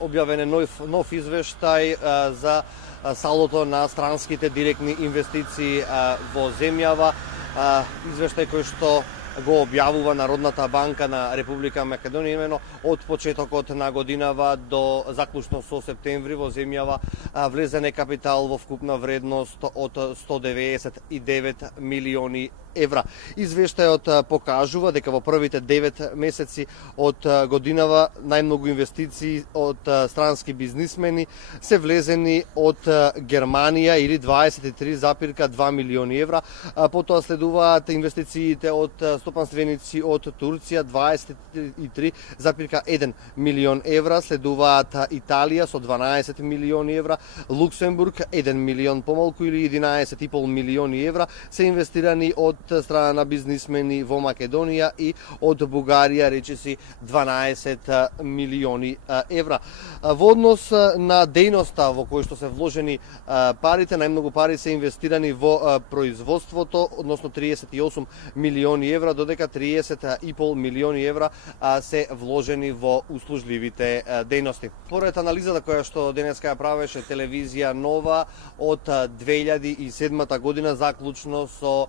објавен е нов извештај за салдото на странските директни инвестиции во земјава. Извештај кој што го објавува Народната банка на Република Македонија, имено од почетокот на годинава до заклучно со септември во земјава влезен е капитал во вкупна вредност од 199 милиони евра. Извештајот покажува дека во првите 9 месеци од годинава најмногу инвестиции од странски бизнисмени се влезени од Германија или 23,2 милиони евра. Потоа следуваат инвестициите од стопанственици од Турција 23,1 милион евра, следуваат Италија со 12 милиони евра, Луксембург 1 милион помалку или 11,5 милиони евра се инвестирани од страна на бизнисмени во Македонија и од Бугарија речиси 12 милиони евра. Во однос на дејноста во кој што се вложени парите, најмногу пари се инвестирани во производството, односно 38 милиони евра, додека 30,5 милиони евра се вложени во услужливите дејности. Според анализата која што денеска ја правеше телевизија Нова од 2007 година заклучно со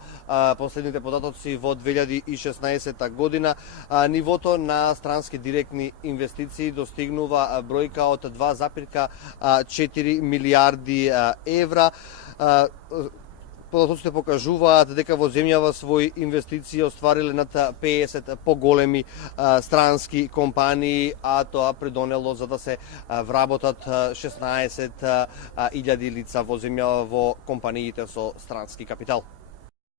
последните податоци во 2016 година, нивото на странски директни инвестиции достигнува бројка од 2,4 милиарди евра. Податоците покажуваат дека во земјава своји инвестиции оствариле над 50 поголеми странски компании, а тоа придонело за да се вработат 16,000 лица во земјава во компаниите со странски капитал.